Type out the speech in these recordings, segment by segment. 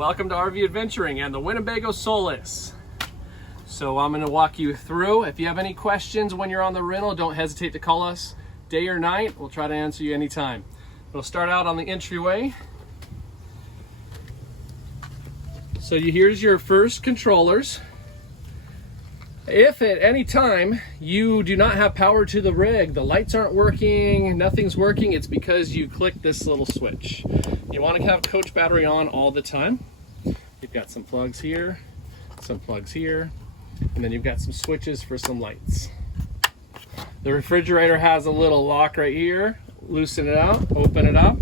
Welcome to RV Adventuring and the Winnebago Solis. So I'm going to walk you through. If you have any questions when you're on the rental, don't hesitate to call us day or night. We'll try to answer you anytime. We'll start out on the entryway. So here's your first controllers. If at any time you do not have power to the rig, the lights aren't working, nothing's working, it's because you clicked this little switch. You want to have coach battery on all the time. You've got some plugs here, and then you've got some switches for some lights. The refrigerator has a little lock right here. Loosen it out, open it up.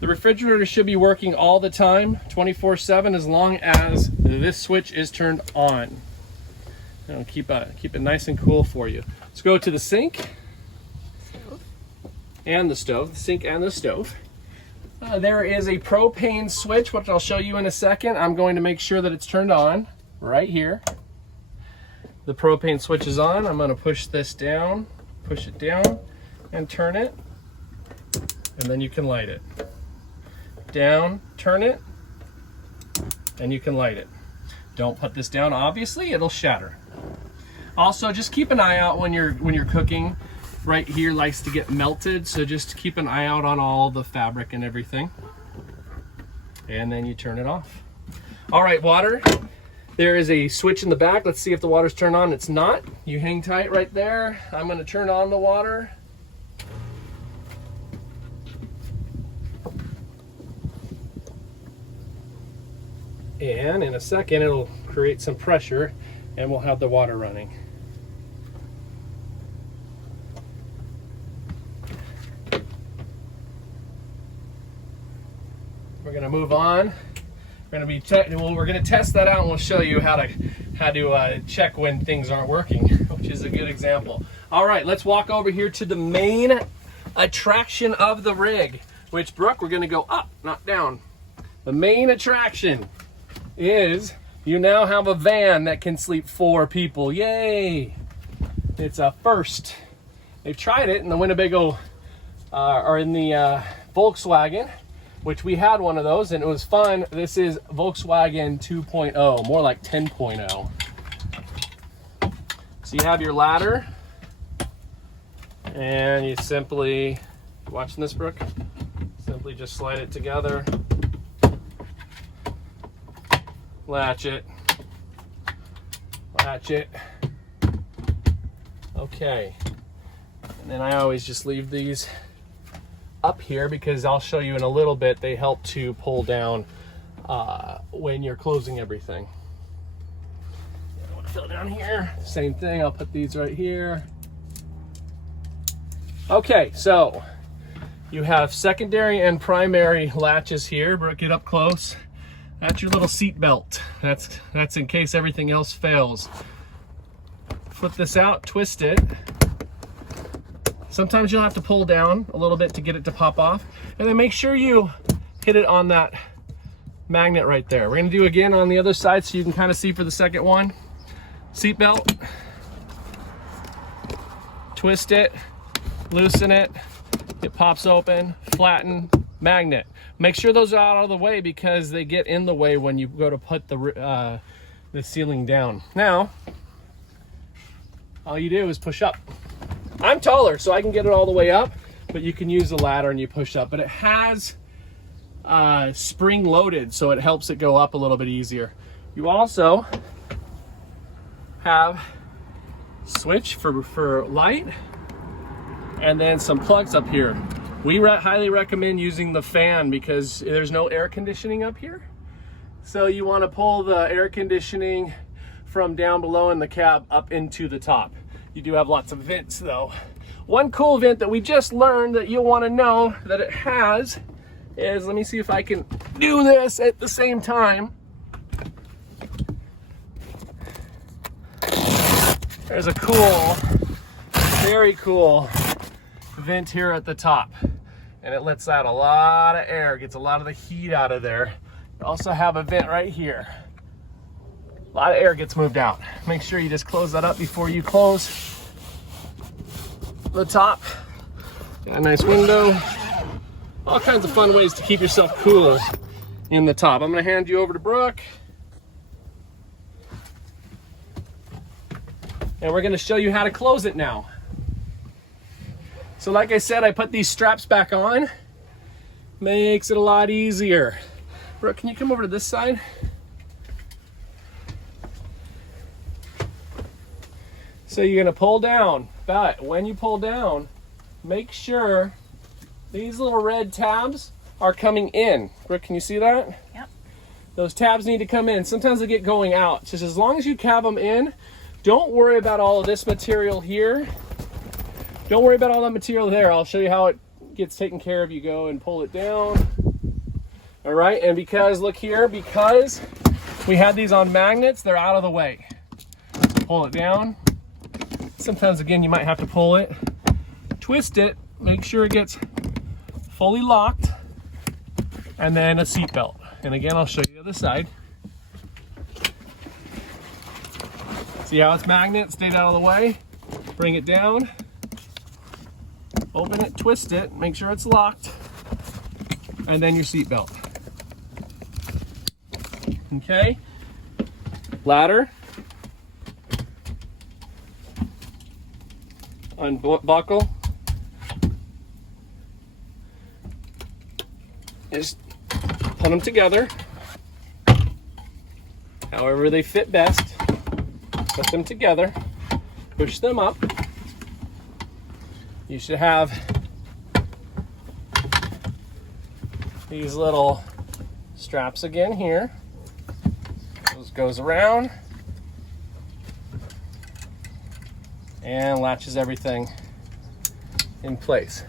The refrigerator should be working all the time, 24/7, as long as this switch is turned on. It'll keep it nice and cool for you. Let's go to the sink and the stove. The sink and the stove. There is a propane switch, which I'll show you in a second. I'm going to make sure that it's turned on right here. The propane switch is on. I'm going to push this down, push it down, and turn it, and then you can light it. Down, turn it, and you can light it. Don't put this down, obviously, it'll shatter. Also, just keep an eye out when you're cooking. Right here likes to get melted, so just keep an eye out on all the fabric and everything. And then you turn it off. All right, water. There is a switch in the back. Let's see if the water's turned on. It's not. You hang tight right there. I'm gonna turn on the water. And in a second, it'll create some pressure and we'll have the water running. We're gonna move on. We're gonna test that out and we'll show you how to check when things aren't working, which is a good example. All right, let's walk over here to the main attraction of the rig, which, Brooke, we're gonna go up, not down. The main attraction is you now have a van that can sleep 4 people. Yay! It's a first. They've tried it in the Winnebago or in the Volkswagen, which we had one of those and it was fun. This is Volkswagen 2.0, more like 10.0. So you have your ladder and you simply, watching this, Brooke? Simply just slide it together. Latch it, okay. And then I always just leave these up here because I'll show you in a little bit, they help to pull down when you're closing everything. I want to fill down here, same thing, I'll put these right here. Okay, so you have secondary and primary latches here. Brooke, get up close. That's your little seat belt. That's in case everything else fails. Flip this out, twist it. Sometimes you'll have to pull down a little bit to get it to pop off. And then make sure you hit it on that magnet right there. We're gonna do again on the other side so you can kind of see for the second one. Seat belt, twist it, loosen it, it pops open, flatten, magnet. Make sure those are out of the way because they get in the way when you go to put the ceiling down. Now, all you do is push up. I'm taller, so I can get it all the way up, but you can use the ladder and you push up. But it has spring loaded, so it helps it go up a little bit easier. You also have switch for light and then some plugs up here. We highly recommend using the fan because there's no air conditioning up here. So you want to pull the air conditioning from down below in the cab up into the top. You do have lots of vents though. One cool vent that we just learned that you'll want to know that it has is, let me see if I can do this at the same time. There's a cool, very cool vent here at the top. And it lets out a lot of air, gets a lot of the heat out of there. You also have a vent right here. A lot of air gets moved out. Make sure you just close that up before you close the top. Got a nice window. All kinds of fun ways to keep yourself cool in the top. I'm going to hand you over to Brooke. And we're going to show you how to close it now. So like I said, I put these straps back on. Makes it a lot easier. Brooke, can you come over to this side? So you're going to pull down, but when you pull down, make sure these little red tabs are coming in. Brooke, can you see that? Yep. Those tabs need to come in. Sometimes they get going out. Just as long as you have them in, don't worry about all of this material here. Don't worry about all that material there. I'll show you how it gets taken care of. You go and pull it down. All right, and because, look here, because we had these on magnets, they're out of the way. Pull it down. Sometimes, again, you might have to pull it, twist it, make sure it gets fully locked, and then a seat belt. And again, I'll show you the other side. See how it's magnet, stayed out of the way? Bring it down, open it, twist it, make sure it's locked, and then your seat belt. Okay, ladder, unbuckle, just put them together however they fit best. Put them together, push them up. You should have these little straps again here. This goes around and latches everything in place.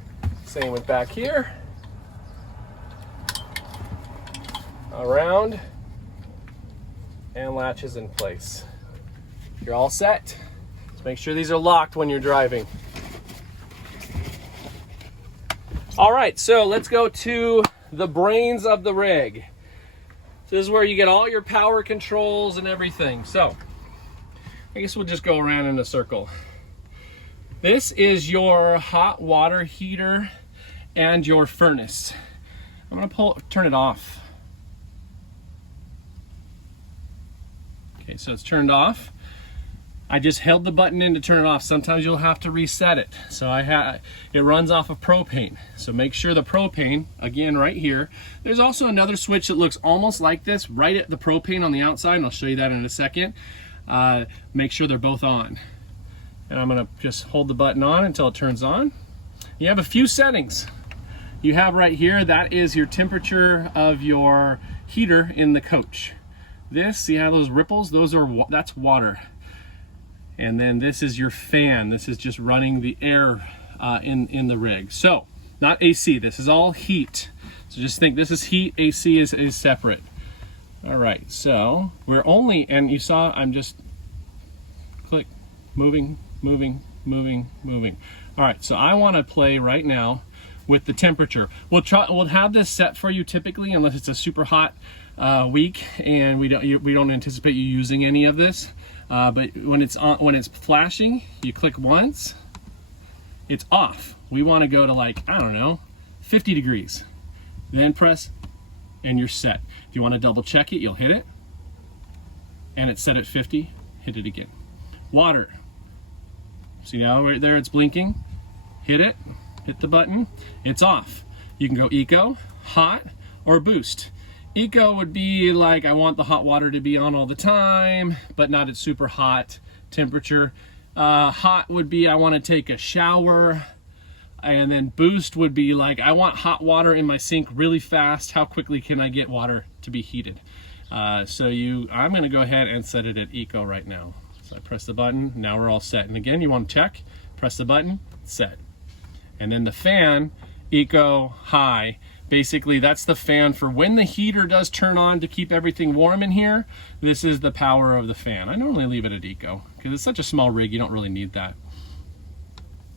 Same with back here. Around and latches in place. You're all set. Just make sure these are locked when you're driving. All right, so let's go to the brains of the rig. This is where you get all your power controls and everything. So I guess we'll just go around in a circle. This is your hot water heater and your furnace. I'm gonna turn it off. Okay, so it's turned off. I just held the button in to turn it off. Sometimes you'll have to reset it. So it runs off of propane. So make sure the propane, again right here, there's also another switch that looks almost like this right at the propane on the outside, and I'll show you that in a second. Make sure they're both on. And I'm gonna just hold the button on until it turns on. You have a few settings. You have right here, that is your temperature of your heater in the coach. This, see how those ripples? That's water. And then this is your fan. This is just running the air in the rig. So, not AC, this is all heat. So just think this is heat, AC is separate. All right, so we're only, and you saw I'm just click, moving. All right, so I wanna play right now with the temperature. We'll have this set for you typically, unless it's a super hot week and we don't anticipate you using any of this. But when it's flashing, you click once, it's off. We want to go to, like, I don't know, 50 degrees. Then press and you're set. If you want to double check it, you'll hit it and it's set at 50, hit it again. Water, see now right there it's blinking, hit it, hit the button, it's off. You can go eco, hot, or boost. Eco would be like, I want the hot water to be on all the time, but not at super hot temperature. Hot would be, I want to take a shower. And then boost would be like, I want hot water in my sink really fast. How quickly can I get water to be heated? I'm going to go ahead and set it at eco right now. So I press the button, now we're all set. And again, you want to check, press the button, set. And then the fan, eco, high. Basically, that's the fan for when the heater does turn on to keep everything warm in here. This is the power of the fan. I normally leave it at eco because it's such a small rig, you don't really need that.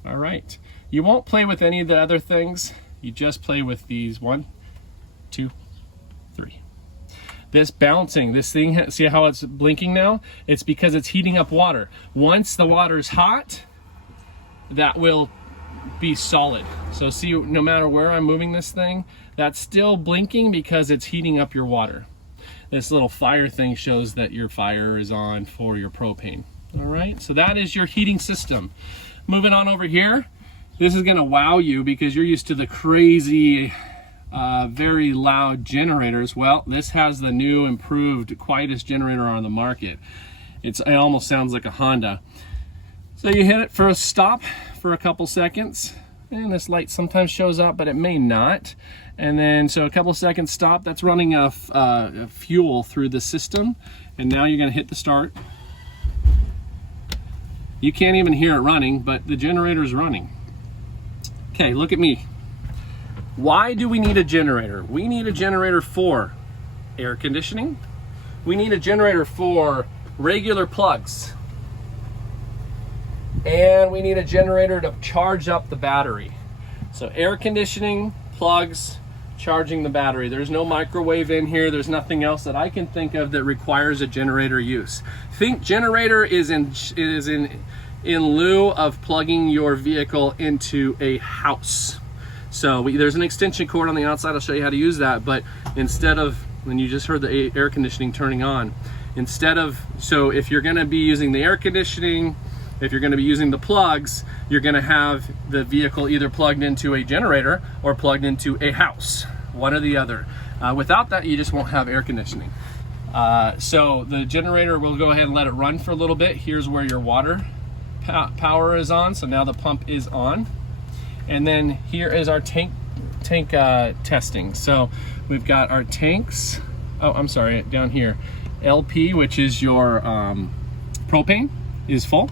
All right. You won't play with any of the other things. You just play with these 1, 2, 3. This bouncing, this thing, see how it's blinking now? It's because it's heating up water. Once the water's hot, that will be solid. So see, no matter where I'm moving this thing, That's still blinking because it's heating up your water. This little fire thing shows that your fire is on for your propane. All right, so that is your heating system. Moving on over here, this is gonna wow you because you're used to the crazy, very loud generators. Well, this has the new improved, quietest generator on the market. It almost sounds like a Honda. So you hit it for a stop for a couple seconds, and this light sometimes shows up, but it may not. And then, so a couple seconds stop, that's running a fuel through the system. And now you're gonna hit the start. You can't even hear it running, but the generator is running. Okay, look at me. Why do we need a generator? We need a generator for air conditioning. We need a generator for regular plugs. And we need a generator to charge up the battery. So air conditioning, plugs, charging the battery. There's no microwave in here. There's nothing else that I can think of that requires a generator use. Think generator is in lieu of plugging your vehicle into a house. So there's an extension cord on the outside. I'll show you how to use that. But instead of, when you just heard the air conditioning turning on, so if you're gonna be using the air conditioning, if you're gonna be using the plugs, you're gonna have the vehicle either plugged into a generator or plugged into a house, one or the other. Without that, you just won't have air conditioning. So the generator, we'll go ahead and let it run for a little bit. Here's where your water power is on. So now the pump is on. And then here is our tank testing. So we've got our tanks. Oh, I'm sorry, down here. LP, which is your propane, is full.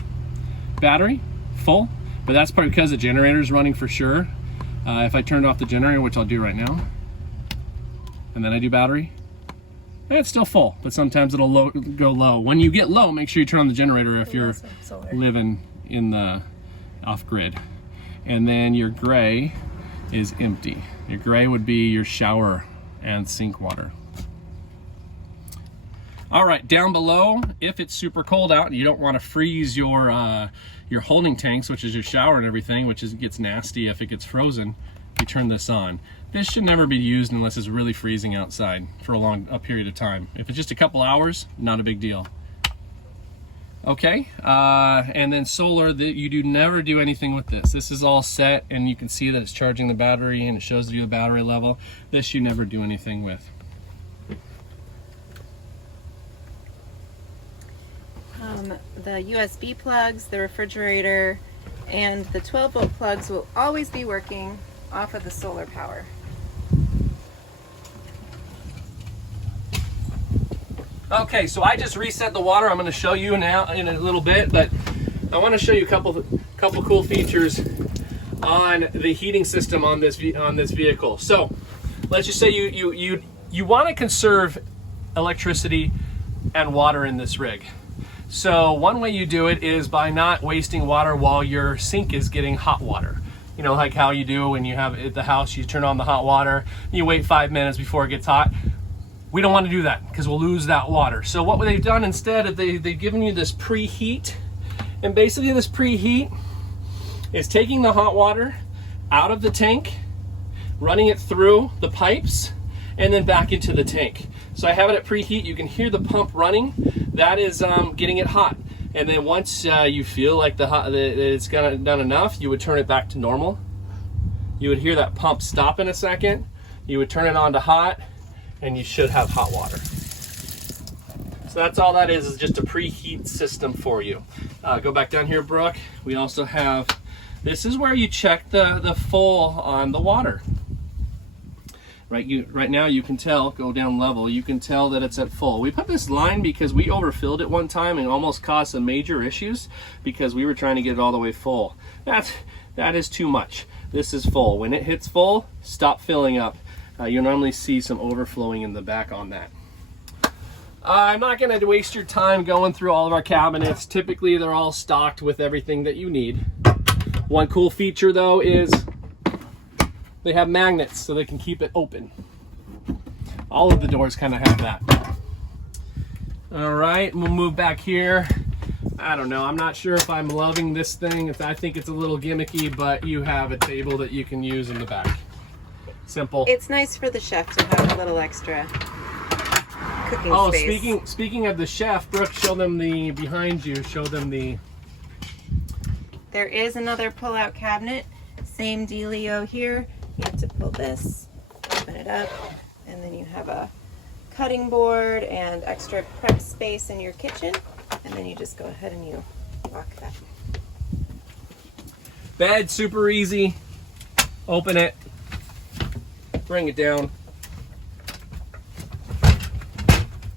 Battery, full. But that's probably because the generator is running for sure. If I turned off the generator, which I'll do right now, and then I do battery, it's still full, but sometimes it'll go low. When you get low, make sure you turn on the generator if you're living in the off-grid. And then your gray is empty. Your gray would be your shower and sink water. All right, down below, if it's super cold out and you don't want to freeze your holding tanks, which is your shower and everything, gets nasty if it gets frozen, you turn this on. This should never be used unless it's really freezing outside for a period of time. If it's just a couple hours, not a big deal. Okay, and then solar, you never do anything with this. This is all set, and you can see that it's charging the battery and it shows you the battery level. This you never do anything with. The USB plugs, the refrigerator, and the 12-volt plugs will always be working off of the solar power. Okay, so I just reset the water. I'm going to show you now in a little bit, but I want to show you a couple cool features on the heating system on this vehicle. So let's just say you want to conserve electricity and water in this rig. So one way you do it is by not wasting water while your sink is getting hot water. You know, like how you do when you have at the house, you turn on the hot water, you wait 5 minutes before it gets hot. We don't want to do that because we'll lose that water. So what they've done instead is they've given you this preheat. And basically this preheat is taking the hot water out of the tank, running it through the pipes, and then back into the tank. So I have it at preheat. You can hear the pump running. That is getting it hot. And then once you feel like it's done enough, you would turn it back to normal. You would hear that pump stop in a second. You would turn it on to hot, and you should have hot water. So that's all that is just a preheat system for you. Go back down here, Brooke. We also have, this is where you check the full on the water. Right now you can tell, go down level, you can tell that it's at full. We put this line because we overfilled it one time and almost caused some major issues because we were trying to get it all the way full. That is too much. This is full. When it hits full, stop filling up. You'll normally see some overflowing in the back on that. I'm not going to waste your time going through all of our cabinets. Typically they're all stocked with everything that you need. One cool feature though is they have magnets so they can keep it open. All of the doors kind of have that. All right, we'll move back here. I don't know, I'm not sure if I'm loving this thing. I think it's a little gimmicky, but you have a table that you can use in the back. Simple. It's nice for the chef to have a little extra cooking space. Speaking of the chef, Brooke, show them the behind you. Show them the. There is another pull-out cabinet. Same dealio here. You have to pull this, open it up, and then you have a cutting board and extra prep space in your kitchen. And then you just go ahead and you lock that. Bed, super easy. Open it. Bring it down.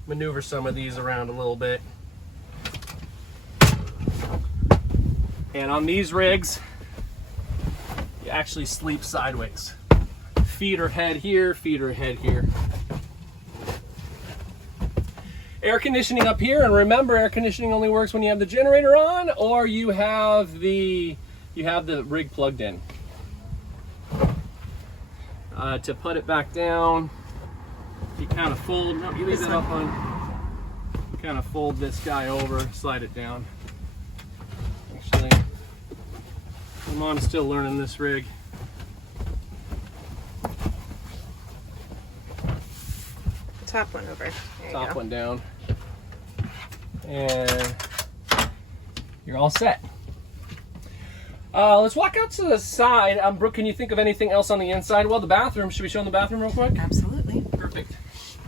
Maneuver some of these around a little bit. And on these rigs, you actually sleep sideways. Feet are head here, feet are head here. Air conditioning up here, and remember, air conditioning only works when you have the generator on or you have the rig plugged in. To put it back down, you kind of fold. No, you leave that up on. You kind of fold this guy over, slide it down. Actually, my mom's still learning this rig. Top one over. There you Top go. one down. And you're all set. Let's walk out to the side. Brooke, can you think of anything else on the inside? Well, the bathroom. Should we show them the bathroom real quick? Absolutely. Perfect.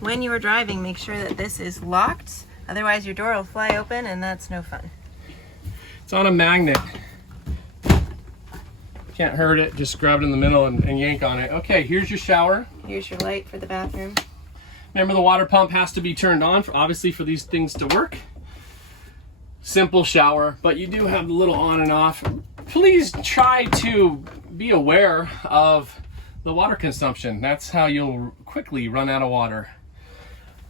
When you are driving, make sure that this is locked. Otherwise, your door will fly open, and that's no fun. It's on a magnet. Can't hurt it. Just grab it in the middle and yank on it. Okay, here's your shower. Here's your light for the bathroom. Remember, the water pump has to be turned on, obviously, for these things to work. Simple shower, but you do have the little on and off. Please try to be aware of the water consumption. That's how you'll quickly run out of water.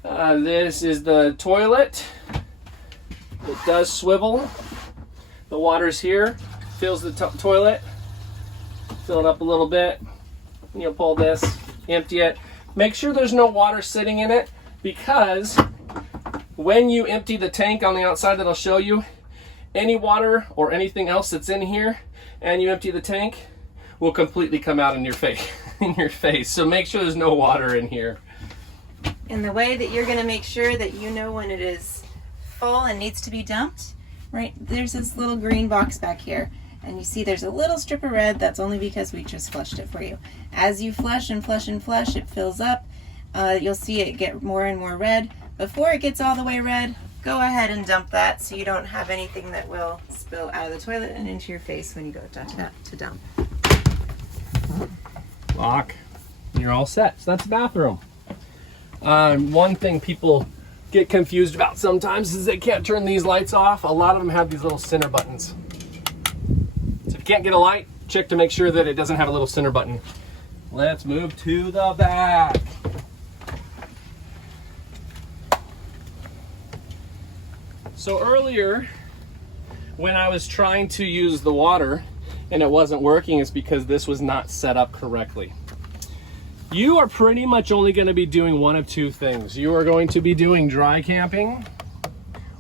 This is the toilet. It does swivel. The water's here, fills the toilet. Fill it up a little bit. You'll pull this, empty it. Make sure there's no water sitting in it, because when you empty the tank on the outside that I'll show you, any water or anything else that's in here and you empty the tank will completely come out in your face. So make sure there's no water in here. And the way that you're going to make sure that you know when it is full and needs to be dumped, right, there's this little green box back here. And you see there's a little strip of red. That's only because we just flushed it for you. As you flush and flush and flush, it fills up. You'll see it get more and more red. Before it gets all the way red, go ahead and dump that so you don't have anything that will spill out of the toilet and into your face when you go to dump. Lock. You're all set. So that's the bathroom. One thing people get confused about sometimes is they can't turn these lights off. A lot of them have these little center buttons. So if you can't get a light, check to make sure that it doesn't have a little center button. Let's move to the back. So earlier, when I was trying to use the water and it wasn't working, it's because this was not set up correctly. You are pretty much only going to be doing one of two things. You are going to be doing dry camping,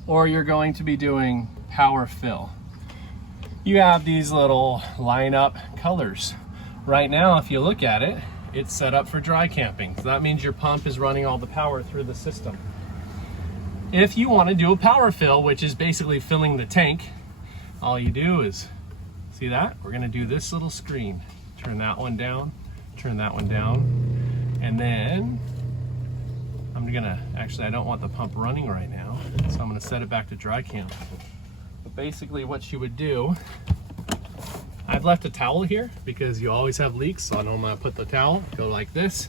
or you're going to be doing power fill. You have these little lineup colors. Right now, if you look at it, it's set up for dry camping. So that means your pump is running all the power through the system. If you want to do a power fill, which is basically filling the tank, all you do is, see that? We're going to do this little screen. Turn that one down, turn that one down, and then I'm going to, actually I don't want the pump running right now, so I'm going to set it back to dry camp. But basically what you would do, I've left a towel here because you always have leaks, so I'm going to put the towel, go like this,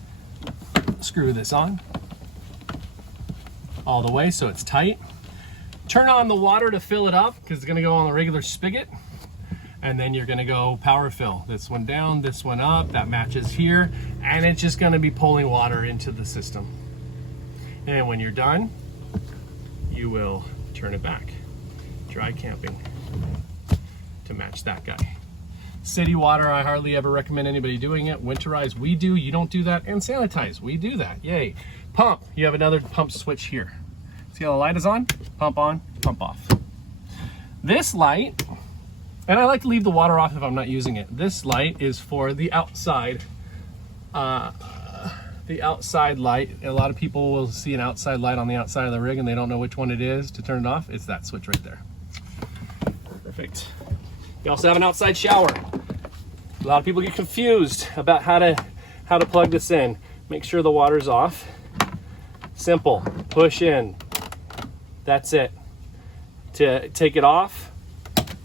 screw this on all the way so it's tight. Turn on the water to fill it up because it's going to go on the regular spigot, and then you're going to go power fill. This one down, this one up, that matches here, and it's just going to be pulling water into the system. And when you're done, you will turn it back. Dry camping to match that guy. City water, I hardly ever recommend anybody doing it. Winterize, we do. You don't do that. And sanitize, we do that. Yay. Pump, you have another pump switch here. See how the light is on? Pump on, pump off. This light, and I like to leave the water off if I'm not using it. This light is for the outside the outside light. A lot of people will see an outside light on the outside of the rig and they don't know which one it is to turn it off. It's that switch right there. Perfect. You also have an outside shower. A lot of people get confused about how to plug this in. Make sure the water's off. Simple. Push in. That's it. To take it off,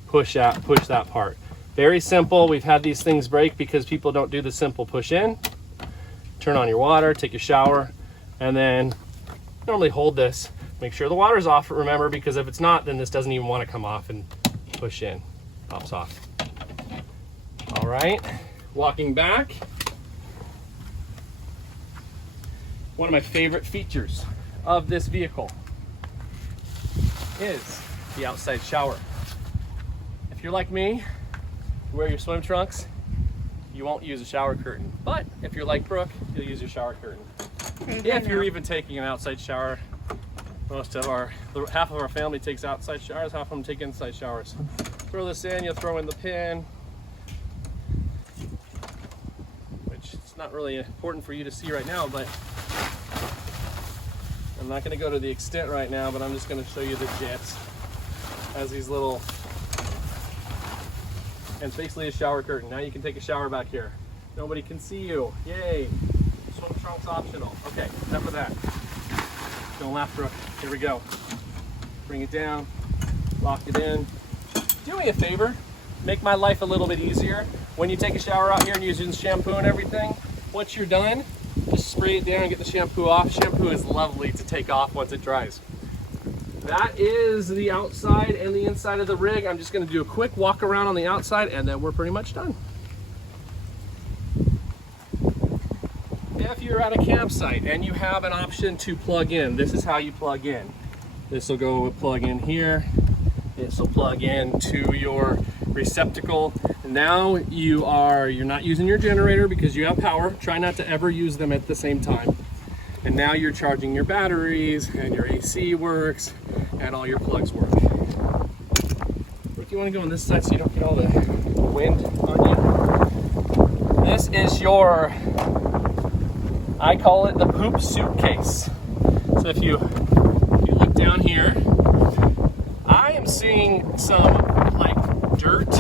push that part. Very simple. We've had these things break because people don't do the simple push in, turn on your water, take your shower, and then normally hold this. Make sure the water's off, remember, because if it's not, then this doesn't even want to come off, and push in, pops off. All right, walking back. One of my favorite features of this vehicle is the outside shower. If you're like me, you wear your swim trunks, you won't use a shower curtain. But if you're like Brooke, you'll use your shower curtain. If you're even taking an outside shower, half of our family takes outside showers, half of them take inside showers. Throw this in, you'll throw in the pin, which it's not really important for you to see right now, but I'm not going to go to the extent right now, but I'm just going to show you the jets as these little, and it's basically a shower curtain. Now you can take a shower back here. Nobody can see you. Yay. Swim trunks optional. Okay, enough of that. Don't laugh, Brooke. Here we go. Bring it down, lock it in. Do me a favor, make my life a little bit easier. When you take a shower out here and using shampoo and everything, once you're done, just spray it down and get the shampoo off. Shampoo is lovely to take off once it dries. That is the outside and the inside of the rig. I'm just going to do a quick walk around on the outside and then we're pretty much done. If you're at a campsite and you have an option to plug in, this is how you plug in. This will go plug in here. This will plug into your receptacle. Now you're not using your generator because you have power. Try not to ever use them at the same time. And now you're charging your batteries and your AC works and all your plugs work. Rick, you want to go on this side so you don't get all the wind on you? This is your, I call it the poop suitcase. So if you look down here, I am seeing some like dirt.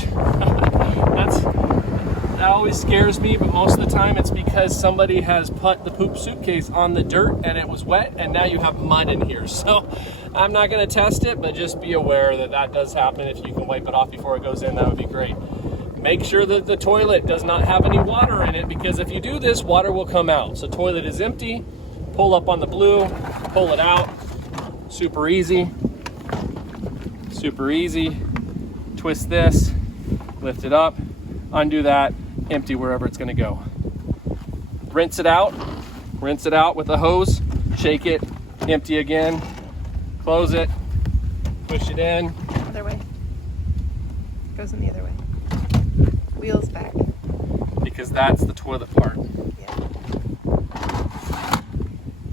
That always scares me, but most of the time it's because somebody has put the poop suitcase on the dirt and it was wet and now you have mud in here. So I'm not going to test it, but just be aware that that does happen. If you can wipe it off before it goes in, that would be great. Make sure that the toilet does not have any water in it, because if you do this, water will come out. So toilet is empty, pull up on the blue, pull it out, super easy. Super easy. Twist this, lift it up, undo that, empty wherever it's going to go. Rinse it out with a hose, shake it, empty again, close it, push it in. Other way. Goes in the other way. Wheels back. Because that's the toilet part. Yeah.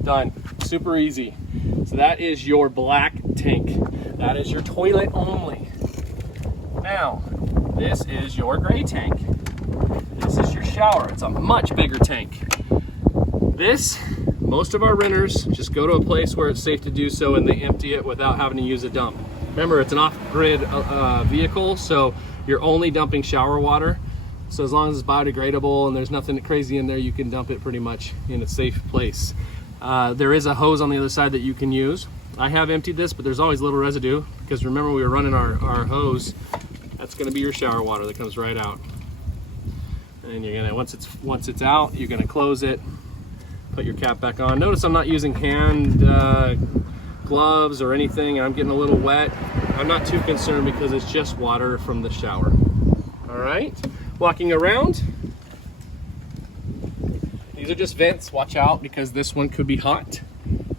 Done. Super easy. So that is your black tank. That is your toilet only. Now, this is your gray tank. This is your shower. It's a much bigger tank. This, most of our renters just go to a place where it's safe to do so and they empty it without having to use a dump. Remember, it's an off-grid vehicle, so you're only dumping shower water. So as long as it's biodegradable and there's nothing crazy in there, you can dump it pretty much in a safe place. There is a hose on the other side that you can use. I have emptied this, but there's always a little residue, because remember we were running our hose. That's going to be your shower water that comes right out. And you're gonna, once it's out, you're gonna close it, put your cap back on. Notice I'm not using hand gloves or anything. I'm getting a little wet. I'm not too concerned because it's just water from the shower. All right, walking around. These are just vents. Watch out, because this one could be hot.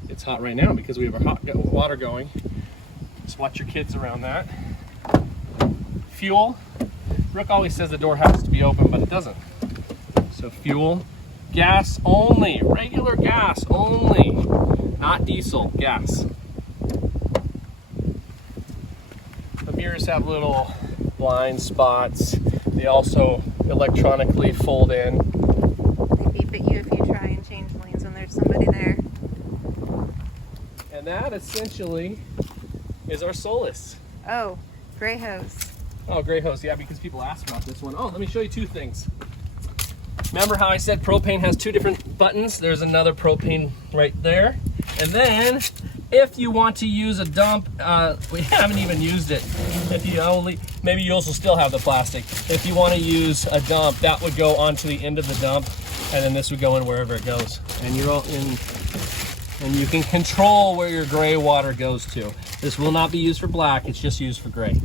It's hot right now because we have our hot water going. Just watch your kids around that. Fuel. Brooke always says the door has to be open, but it doesn't. So fuel. Gas only. Regular gas only. Not diesel. Gas. The mirrors have little blind spots. They also electronically fold in. beep at you if you try and change lanes when there's somebody there. And that essentially is our Solis. Oh, gray hose. Oh, gray hose, yeah, because people ask about this one. Oh, let me show you two things. Remember how I said propane has two different buttons? There's another propane right there. And then, if you want to use a dump, we haven't even used it. If you only, maybe you also still have the plastic. If you want to use a dump, that would go onto the end of the dump, and then this would go in wherever it goes. And you're all in, and you can control where your gray water goes to. This will not be used for black, it's just used for gray.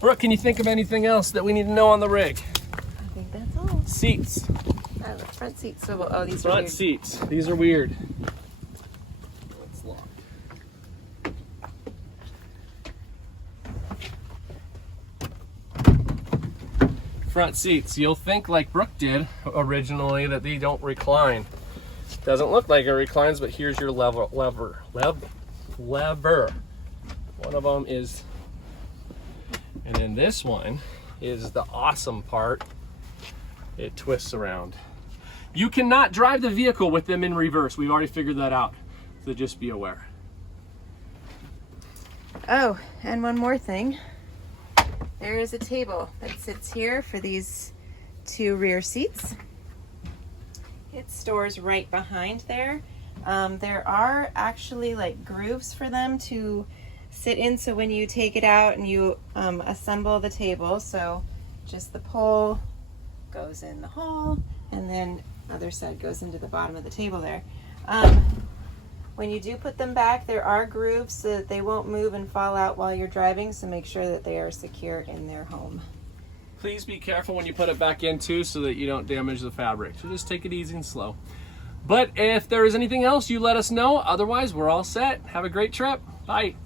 Brooke, can you think of anything else that we need to know on the rig? I think that's all. Seats. Oh, the front seat swivel. Oh, these are Front weird. seats. These are weird. Let's lock. Front seats. You'll think like Brooke did originally that they don't recline. Doesn't look like it reclines, but here's your lever. One of them is, and then this one is the awesome part. It twists around. You cannot drive the vehicle with them in reverse. We've already figured that out, so just be aware. Oh, and one more thing. There is a table that sits here for these two rear seats. It stores right behind there. There are actually like grooves for them to sit in, so when you take it out and you assemble the table, so just the pole goes in the hole, and then other side goes into the bottom of the table there. When you do put them back, there are grooves so that they won't move and fall out while you're driving, so make sure that they are secure in their home. Please be careful when you put it back in too, so that you don't damage the fabric. So just take it easy and slow. But if there is anything else, you let us know. Otherwise, we're all set. Have a great trip. Bye.